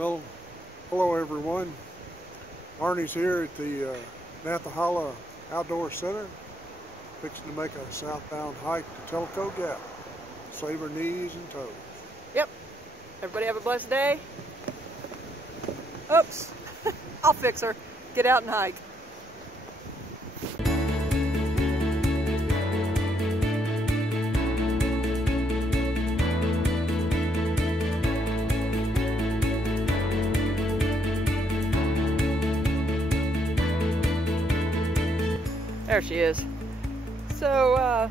Well, hello everyone. Arnie's here at the Nathahala Outdoor Center, fixing to make a southbound hike to Tellico Gap. Save her knees and toes. Yep. Everybody have a blessed day. Oops. I'll fix her. Get out and hike. There she is. So,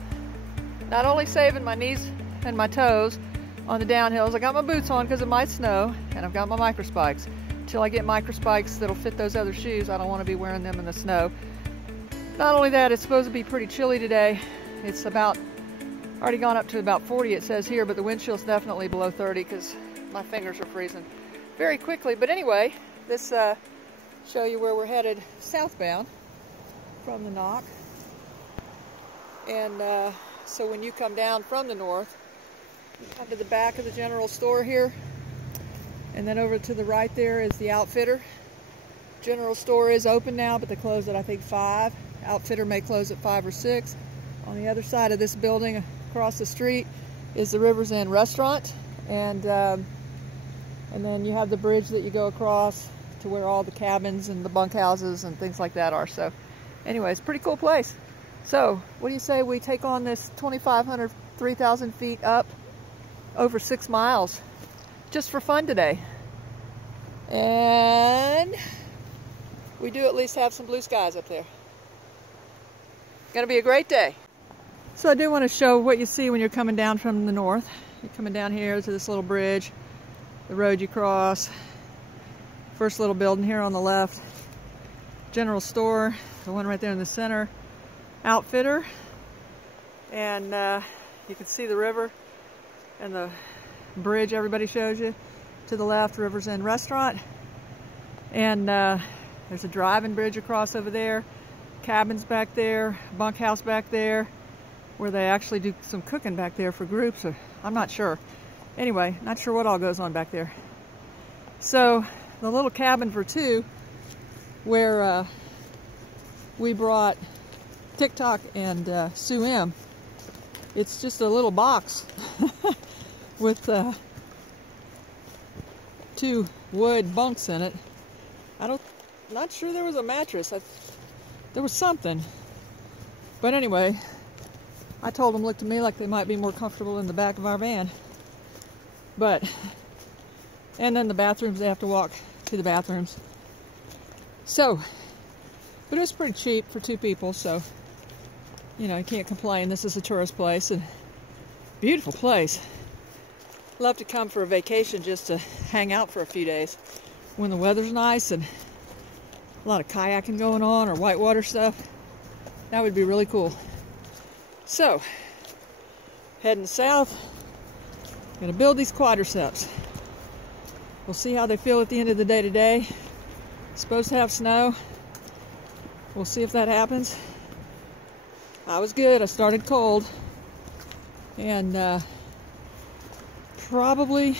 not only saving my knees and my toes on the downhills, I got my boots on because it might snow, and I've got my micro spikes. Until I get micro spikes that'll fit those other shoes, I don't want to be wearing them in the snow. Not only that, it's supposed to be pretty chilly today. It's already gone up to about 40 it says here, but the wind chill's definitely below 30 because my fingers are freezing very quickly. But anyway, this show you where we're headed southbound from the NOC. And so when you come down from the north, you come to the back of the general store here, and then over to the right there is the Outfitter. General store is open now, but they close at I think 5. Outfitter may close at 5 or 6. On the other side of this building across the street is the River's End restaurant, and then you have the bridge that you go across to where all the cabins and the bunkhouses and things like that are. So anyways, pretty cool place. So what do you say we take on this 2,500, 3,000 feet up over 6 miles just for fun today? And we do at least have some blue skies up there. Gonna be a great day. So I do want to show what you see when you're coming down from the north. You're coming down here to this little bridge, the road you cross, first little building here on the left, general store, the one right there in the center, Outfitter, and you can see the river and the bridge everybody shows you. To the left, River's End restaurant, and there's a driving bridge across over there, cabins back there, bunkhouse back there, where they actually do some cooking back there for groups, or I'm not sure. Anyway, not sure what all goes on back there. So the little cabin for 2 where we brought TikTok and Sue M. It's just a little box with 2 wood bunks in it. Not sure there was a mattress. There was something. But anyway, I told them looked to me like they might be more comfortable in the back of our van. And then the bathrooms, they have to walk to the bathrooms. So, but it was pretty cheap for 2 people, so you know, you can't complain. This is a tourist place, and beautiful place. Love to come for a vacation just to hang out for a few days when the weather's nice and a lot of kayaking going on or whitewater stuff. That would be really cool. So, heading south, gonna build these quadriceps. We'll see how they feel at the end of the day today. Supposed to have snow. We'll see if that happens. I was good. I started cold, and probably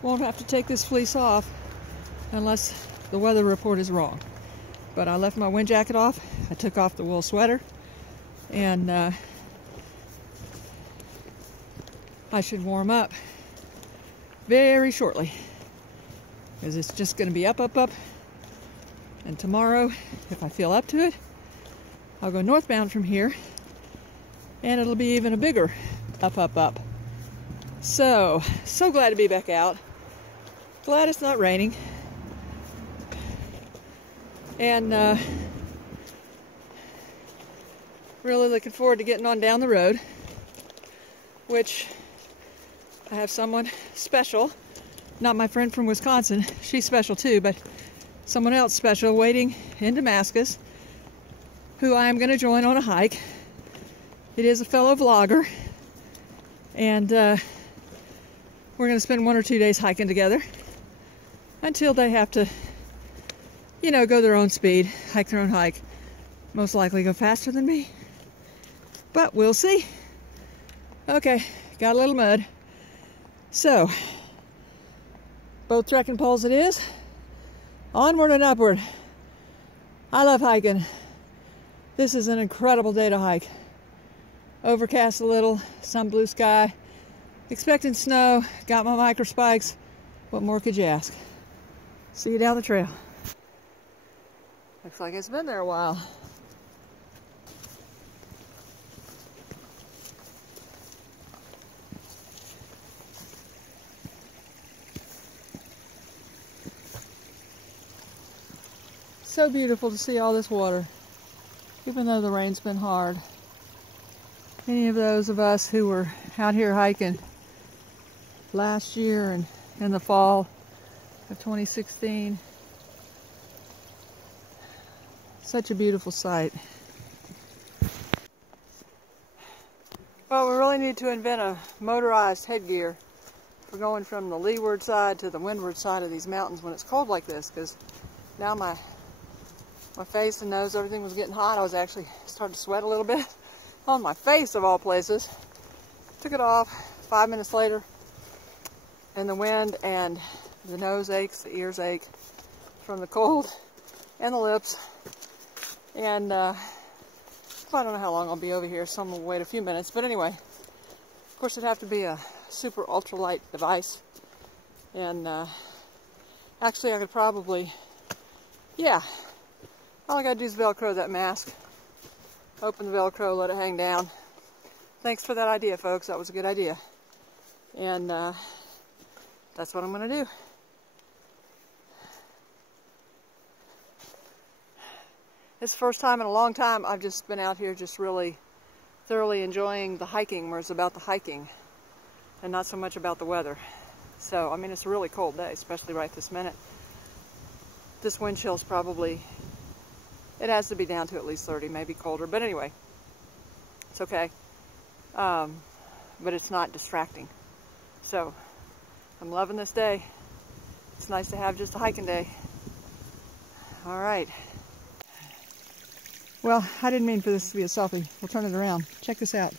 won't have to take this fleece off unless the weather report is wrong. But I left my wind jacket off. I took off the wool sweater, and I should warm up very shortly because it's just going to be up, up, up. And tomorrow, if I feel up to it, I'll go northbound from here, and it'll be even a bigger up, up, up. So glad to be back out. Glad it's not raining. And really looking forward to getting on down the road, which I have someone special, not my friend from Wisconsin, she's special too, but someone else special waiting in Damascus, who I am going to join on a hike. It is a fellow vlogger, and we're going to spend 1 or 2 days hiking together until they have to, you know, go their own speed, hike their own hike. Most likely go faster than me, but we'll see. Okay, got a little mud. So, Both trekking poles it is. Onward and upward. I love hiking. This is an incredible day to hike. Overcast a little, some blue sky. Expecting snow, got my micro spikes. What more could you ask? See you down the trail. Looks like it's been there a while. So beautiful to see all this water, even though the rain's been hard. Any of those of us who were out here hiking last year and in the fall of 2016, such a beautiful sight. Well, we really need to invent a motorized headgear for going from the leeward side to the windward side of these mountains when it's cold like this, because now my face and nose, everything was getting hot. I was actually starting to sweat a little bit on my face, of all places. Took it off 5 minutes later, and the wind and the nose aches, the ears ache from the cold, and the lips. And I don't know how long I'll be over here, so I'm gonna wait a few minutes. But anyway, of course it'd have to be a super ultralight device. And actually I could probably, yeah, all I gotta do is Velcro that mask. Open the Velcro, let it hang down. Thanks for that idea, folks. That was a good idea. And that's what I'm gonna do. It's the first time in a long time I've just been out here just really thoroughly enjoying the hiking, where it's about the hiking and not so much about the weather. So, I mean, it's a really cold day, especially right this minute. This wind chill's probably, it has to be down to at least 30, maybe colder. But anyway, it's okay. But it's not distracting. So, I'm loving this day. It's nice to have just a hiking day. All right. Well, I didn't mean for this to be a selfie. We'll turn it around. Check this out.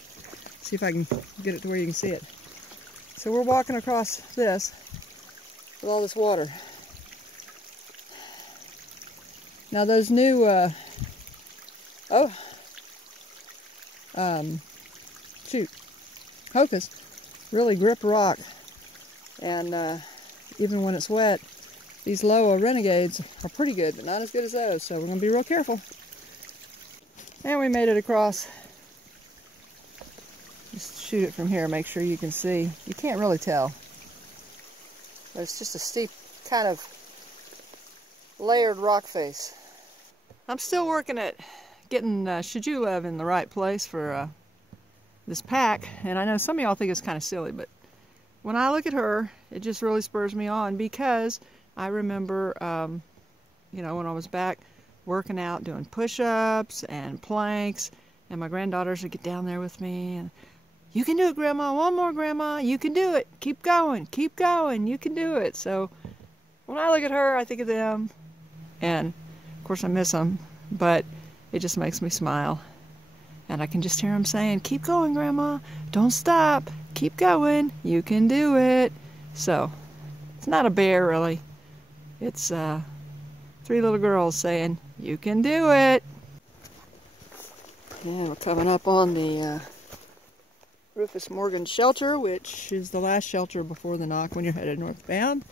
See if I can get it to where you can see it. So we're walking across this with all this water. Now those new, Hocus really grip rock. And even when it's wet, these Loa Renegades are pretty good, but not as good as those. So we're going to be real careful. And we made it across. Just shoot it from here, make sure you can see. You can't really tell. But it's just a steep, kind of layered rock face. I'm still working at getting Shajulev in the right place for this pack. And I know some of y'all think it's kind of silly, but when I look at her, it just really spurs me on, because I remember, you know, when I was back working out, doing push-ups and planks, and my granddaughters would get down there with me, and you can do it, Grandma, one more, Grandma, you can do it, keep going, you can do it. So when I look at her, I think of them, and of course I miss them, but it just makes me smile, and I can just hear them saying, keep going, Grandma, don't stop, keep going, you can do it. So it's not a bear, really. It's 3 little girls saying, you can do it. And we're coming up on the Rufus Morgan shelter, which is the last shelter before the NOC when you're headed northbound.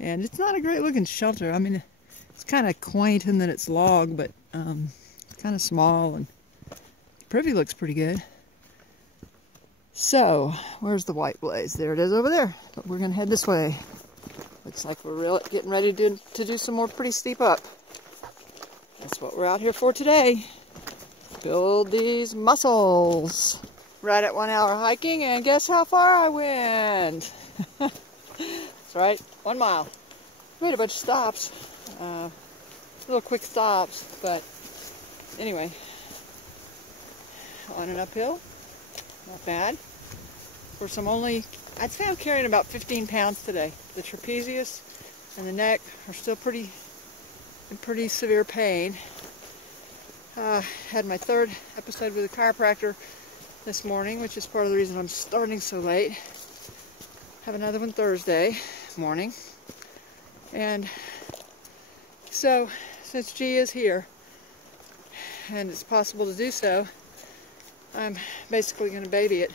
And it's not a great looking shelter. I mean, it's kind of quaint in that it's log, but it's kind of small, and privy looks pretty good. So, where's the white blaze? There it is over there. But we're going to head this way. Looks like we're getting ready to do some more pretty steep up. That's what we're out here for today. Build these muscles. Right at 1 hour hiking, and guess how far I went? That's right, 1 mile. Made a bunch of stops. Little quick stops, but anyway. On an uphill. Not bad. Of course, I'd say I'm carrying about 15 pounds today. The trapezius and the neck are still in pretty severe pain. Had my 3rd episode with a chiropractor this morning, which is part of the reason I'm starting so late. Have another one Thursday morning. And so, since G is here, and it's possible to do so, I'm basically going to baby it.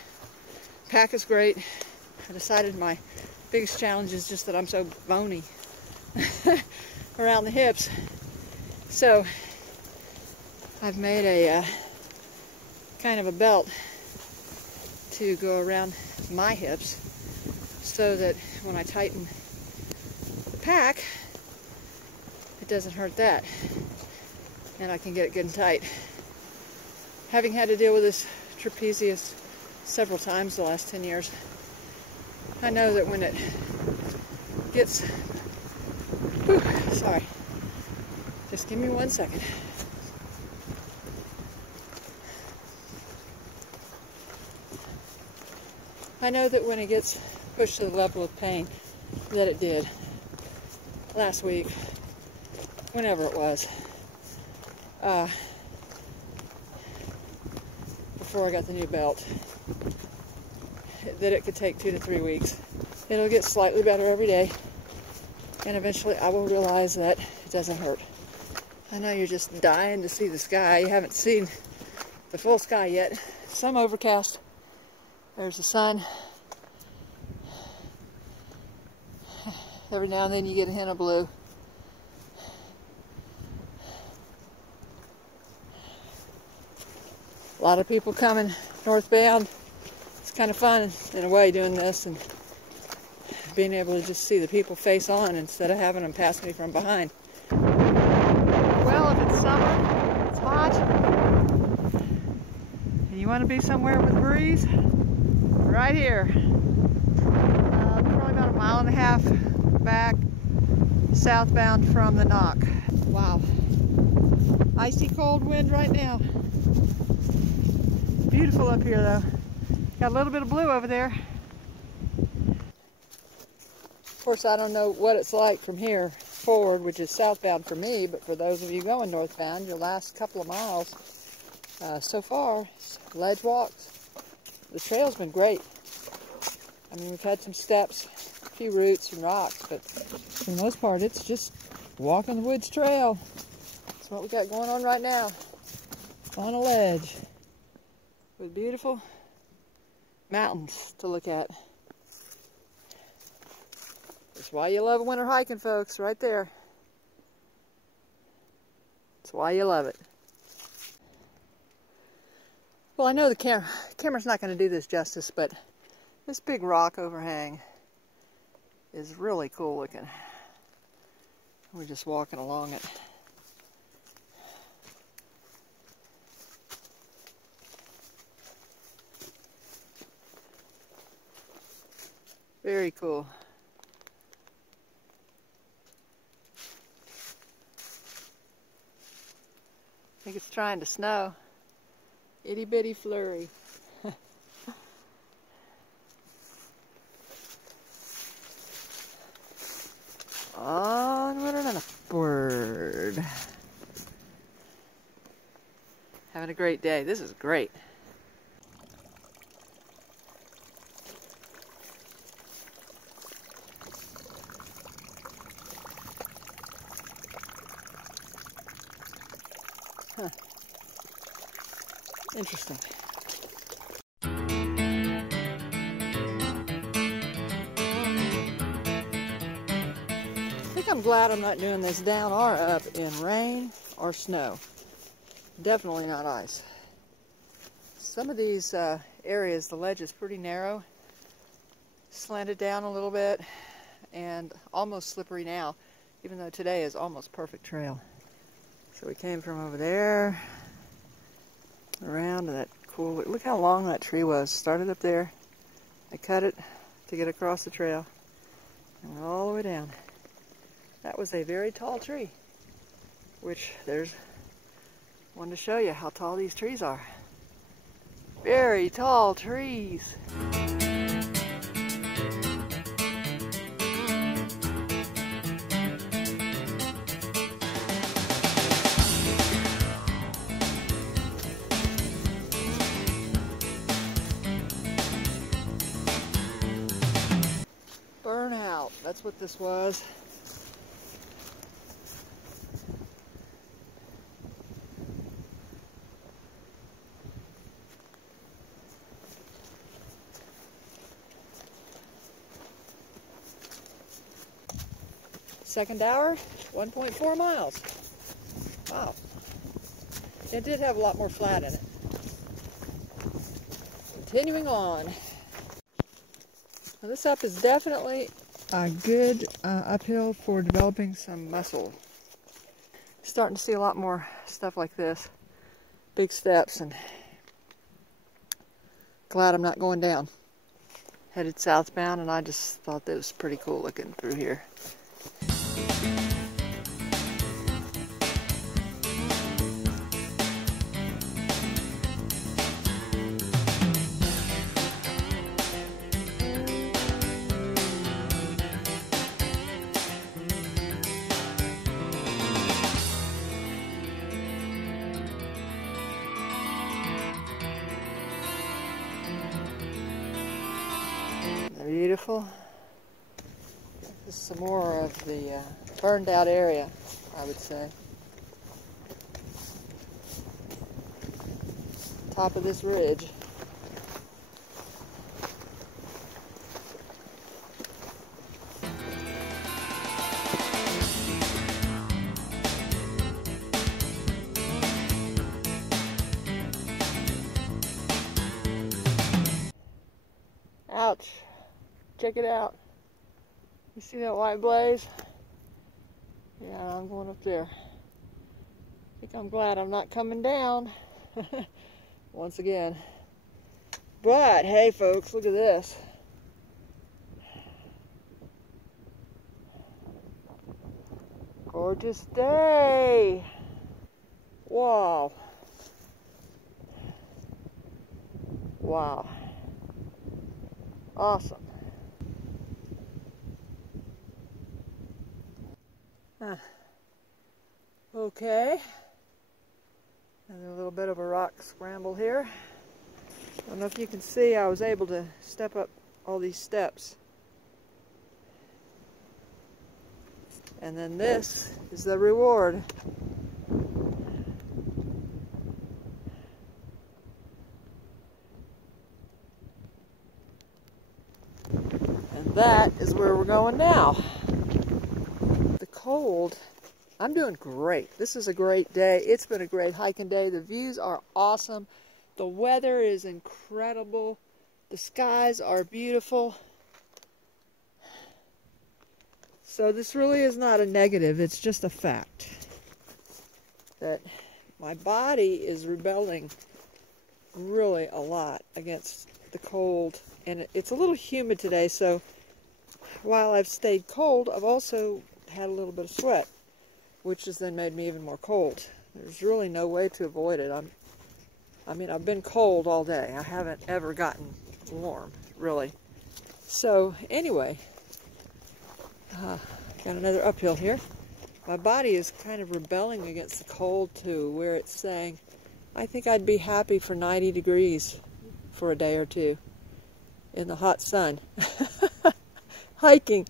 Pack is great. I decided my biggest challenge is just that I'm so bony around the hips. So I've made a kind of a belt to go around my hips so that when I tighten the pack, it doesn't hurt that, and I can get it good and tight. Having had to deal with this trapezius several times the last 10 years, I know that when it gets, whew, sorry, just give me 1 second. I know that when it gets pushed to the level of pain that it did last week, whenever it was, before I got the new belt, that it could take 2 to 3 weeks. It'll get slightly better every day, and eventually I will realize that it doesn't hurt. I know you're just dying to see the sky. You haven't seen the full sky yet. Some overcast. There's the sun. Every now and then you get a hint of blue. A lot of people coming northbound. It's kind of fun in a way doing this and being able to just see the people face on instead of having them pass me from behind. Well, if it's summer, it's hot, and you want to be somewhere with a breeze, right here. Probably about 1.5 miles back southbound from the NOC. Wow. Icy cold wind right now. Beautiful up here though. Got a little bit of blue over there. Of course, I don't know what it's like from here forward, which is southbound for me, but for those of you going northbound, your last couple of miles so far, ledge walks. The trail's been great. I mean, we've had some steps, a few roots and rocks, but for the most part, it's just walk on the woods trail. That's what we got going on right now, on a ledge with beautiful mountains to look at. That's why you love winter hiking, folks, right there. That's why you love it. Well, I know the camera's not going to do this justice, but this big rock overhang is really cool looking. We're just walking along it. Very cool. I think it's trying to snow. Itty bitty flurry. Onward and upward. Having a great day. This is great. Huh. Interesting. I think I'm glad I'm not doing this down or up in rain or snow. Definitely not ice. Some of these areas, the ledge is pretty narrow, slanted down a little bit, and almost slippery now, even though today is almost perfect trail. So we came from over there, around to that cool, look how long that tree was. Started up there, I cut it to get across the trail, and went all the way down. That was a very tall tree, which there's one to show you how tall these trees are. Very tall trees. Burnout, that's what this was. second hour, 1.4 miles. Wow. It did have a lot more flat in it. Continuing on. Now this up is definitely a good uphill for developing some muscle. Starting to see a lot more stuff like this. Big steps, and glad I'm not going down. Headed southbound, and I just thought that was pretty cool looking through here. Beautiful. This is some more of the burned out area, I would say. Top of this ridge. Ouch. Check it out. You see that white blaze? Yeah, I'm going up there. I think I'm glad I'm not coming down once again. But hey folks, look at this. Gorgeous day. Wow. Wow. Awesome. Okay. And a little bit of a rock scramble here. I don't know if you can see, I was able to step up all these steps. And then this is the reward. And that is where we're going now. The cold, I'm doing great. This is a great day. It's been a great hiking day. The views are awesome. The weather is incredible. The skies are beautiful. So this really is not a negative. It's just a fact that my body is rebelling really a lot against the cold. And it's a little humid today, so while I've stayed cold, I've also had a little bit of sweat, which has then made me even more cold. There's really no way to avoid it. I mean, I've been cold all day. I haven't ever gotten warm, really. So, anyway, got another uphill here. My body is kind of rebelling against the cold, too, where it's saying, I think I'd be happy for 90 degrees for a day or two in the hot sun. Hiking.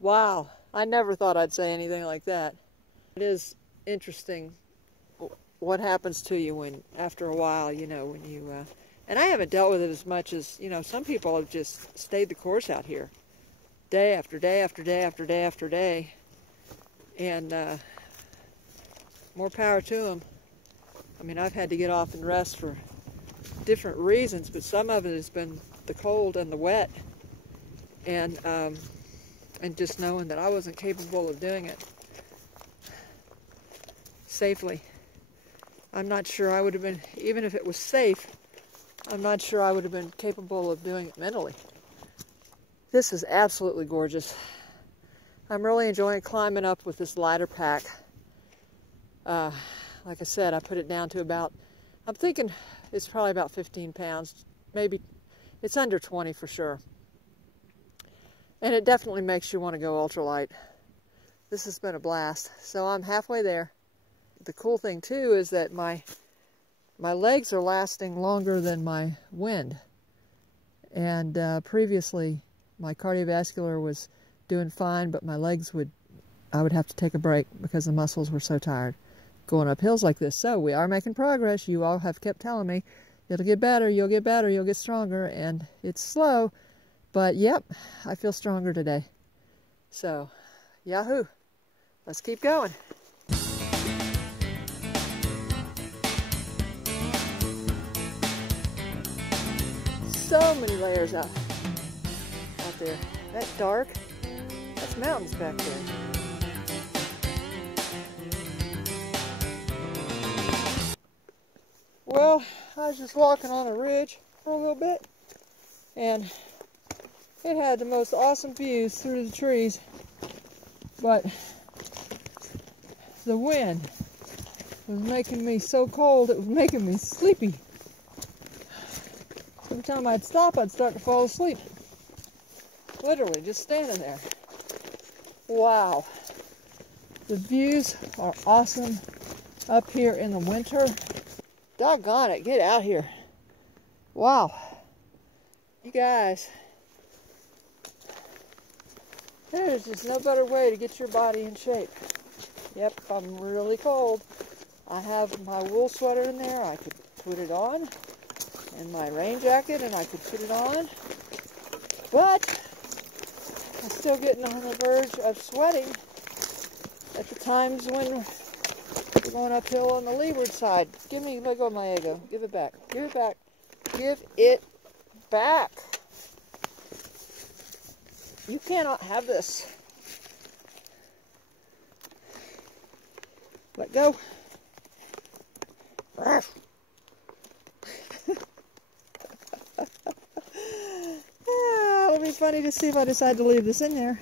Wow. I never thought I'd say anything like that. It is interesting what happens to you when, after a while, you know, when you, and I haven't dealt with it as much as, you know, some people have just stayed the course out here. Day after day after day after day after day. And more power to them. I mean, I've had to get off and rest for different reasons, but some of it has been the cold and the wet. And just knowing that I wasn't capable of doing it safely. I'm not sure I would have been, even if it was safe, I'm not sure I would have been capable of doing it mentally. This is absolutely gorgeous. I'm really enjoying climbing up with this lighter pack. Like I said, I put it down to about, I'm thinking it's probably about 15 pounds. Maybe, it's under 20 for sure. And it definitely makes you want to go ultralight. This has been a blast. So I'm halfway there. The cool thing too is that my legs are lasting longer than my wind. And previously my cardiovascular was doing fine, but my legs I would have to take a break because the muscles were so tired going up hills like this. So we are making progress. You all have kept telling me it'll get better, you'll get better, you'll get stronger, and it's slow. But yep, I feel stronger today. So, yahoo! Let's keep going. So many layers out there. That dark, that's mountains back there. Well, I was just walking on a ridge for a little bit, and it had the most awesome views through the trees, but the wind was making me so cold, it was making me sleepy. Every time I'd stop, I'd start to fall asleep. Literally, just standing there. Wow. The views are awesome up here in the winter. Doggone it, get out here. Wow. You guys, there's just no better way to get your body in shape. Yep, I'm really cold. I have my wool sweater in there. I could put it on, and my rain jacket, and I could put it on. But I'm still getting on the verge of sweating at the times when we're going uphill on the leeward side. Let go of my ego. Give it back. Give it back. Give it back. You cannot have this. Let go. It'll be funny to see if I decide to leave this in there.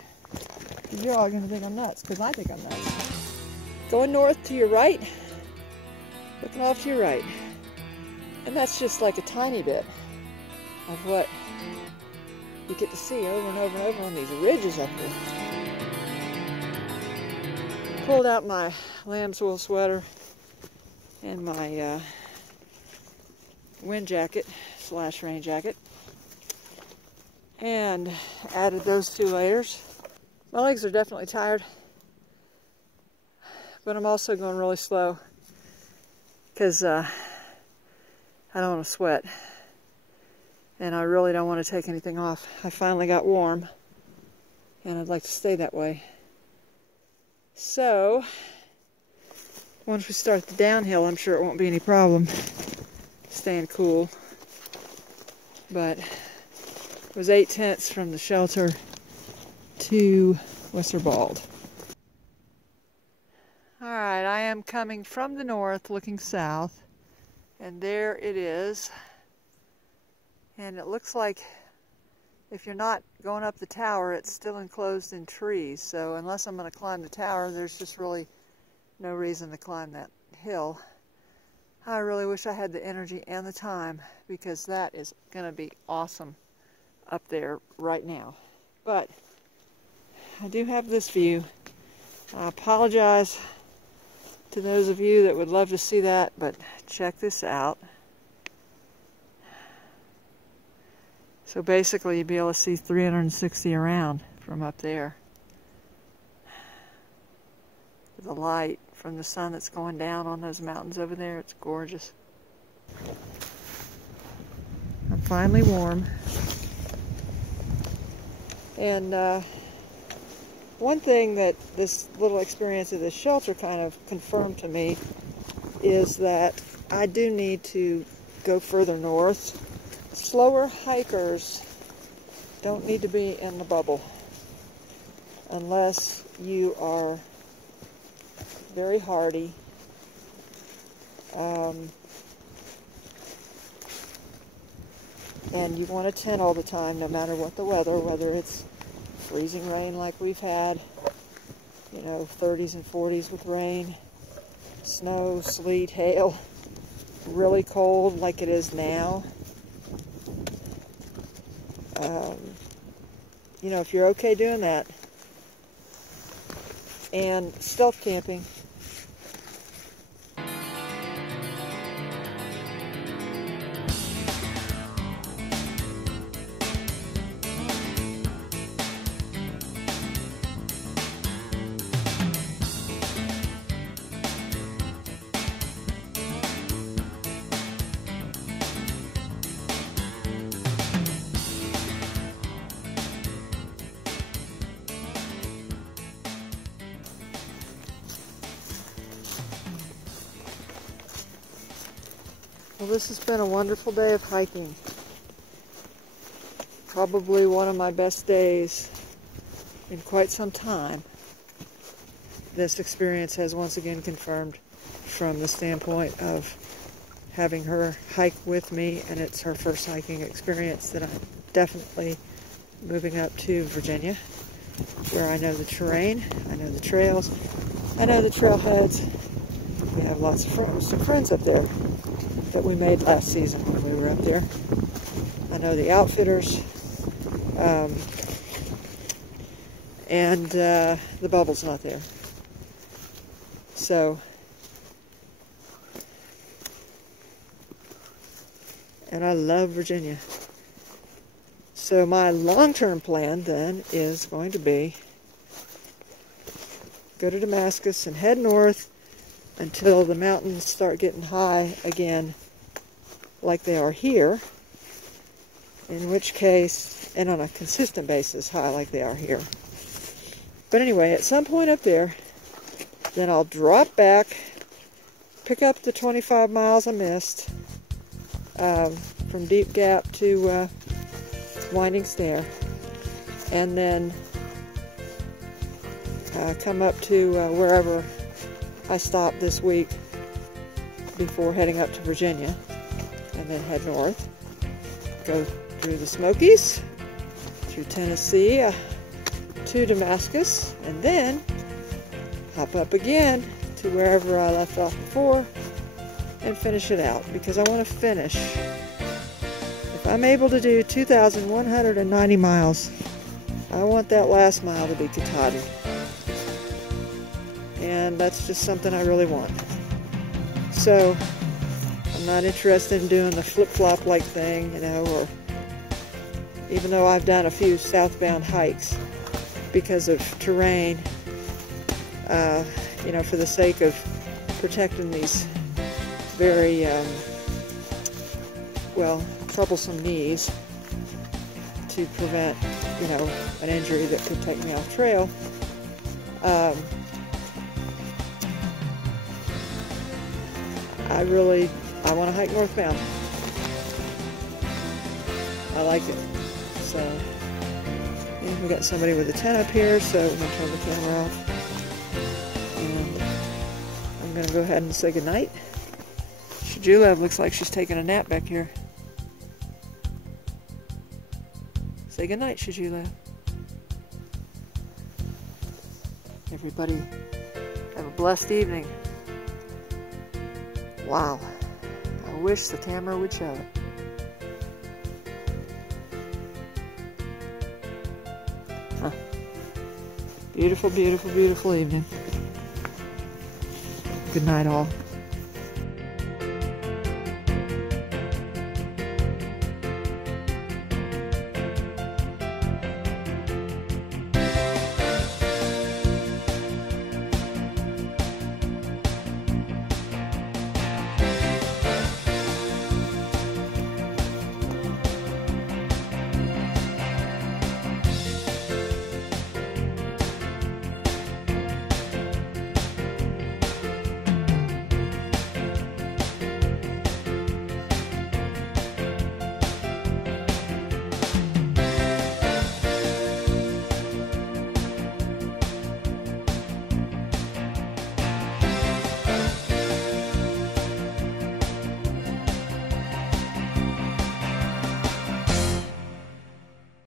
Because you're all going to think I'm nuts, because I think I'm nuts. Going north to your right, looking off to your right. And that's just like a tiny bit of what you get to see over and over and over on these ridges up here. Pulled out my lamb's wool sweater and my wind jacket / rain jacket, and added those 2 layers. My legs are definitely tired, but I'm also going really slow because I don't want to sweat, and I really don't want to take anything off. I finally got warm, and I'd like to stay that way. So, once we start the downhill, I'm sure it won't be any problem staying cool. But it was 8/10 from the shelter to Westerwald. Alright, I am coming from the north looking south, and there it is. And it looks like if you're not going up the tower, it's still enclosed in trees. So unless I'm going to climb the tower, there's just really no reason to climb that hill. I really wish I had the energy and the time, because that is going to be awesome up there right now. But I do have this view. I apologize to those of you that would love to see that, but check this out. So basically you'd be able to see 360 around from up there. The light from the sun that's going down on those mountains over there, it's gorgeous. I'm finally warm. And one thing that this little experience of this shelter kind of confirmed to me is that I do need to go further north. Slower hikers don't need to be in the bubble unless you are very hardy. And you want a tent all the time, no matter what the weather, whether it's freezing rain like we've had, 30s and 40s with rain, snow, sleet, hail, really cold like it is now. If you're okay doing that, and stealth camping, Well, this has been a wonderful day of hiking. Probably one of my best days in quite some time. This experience has once again confirmed from the standpoint of having her hike with me, and it's her first hiking experience, that I'm definitely moving up to Virginia, where I know the terrain, I know the trails, I know the trailheads. We have lots of some friends up there that we made last season when we were up there. I know the outfitters, and the bubble's not there. So, and I love Virginia. So my long-term plan then is going to be go to Damascus and head north until the mountains start getting high again, like they are here, in which case, and on a consistent basis, high like they are here. But anyway, at some point up there, then I'll drop back, pick up the 25 miles I missed, from Deep Gap to Winding Stair, and then come up to wherever I stop this week before heading up to Virginia, and then head north, go through the Smokies, through Tennessee, to Damascus, and then hop up again to wherever I left off before and finish it out, because I want to finish. If I'm able to do 2,190 miles, I want that last mile to be Katahdin. And that's just something I really want. So I'm not interested in doing the flip-flop like thing, you know, or even though I've done a few southbound hikes because of terrain, you know, for the sake of protecting these very, well, troublesome knees, to prevent, you know, an injury that could take me off trail. I want to hike northbound. I like it. So, and we got somebody with a tent up here, so I'm going to turn the camera off. And I'm going to go ahead and say goodnight. Shajulev looks like she's taking a nap back here. Say goodnight, Shajulev. Everybody, have a blessed evening. Wow. I wish the camera would show it. Huh. Beautiful, beautiful, beautiful evening. Good night, all.